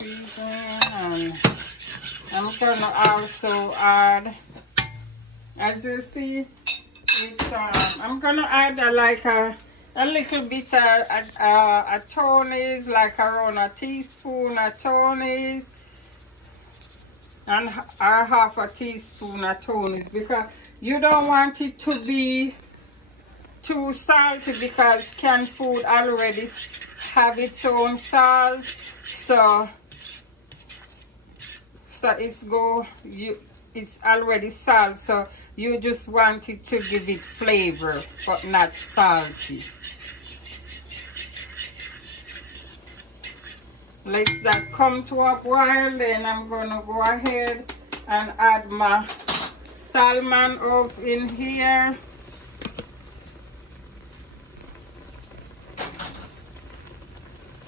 seasoning, and I'm gonna also add, as you see, I'm gonna add a little bit of Tony's, like around a teaspoon of Tony's, and or half a teaspoon of Tony's, because you don't want it to be too salty, because canned food already have its own salt, so it's already salt, so you just want it to give it flavor but not salty. Let that come to a boil, then I'm gonna go ahead and add my salmon up in here.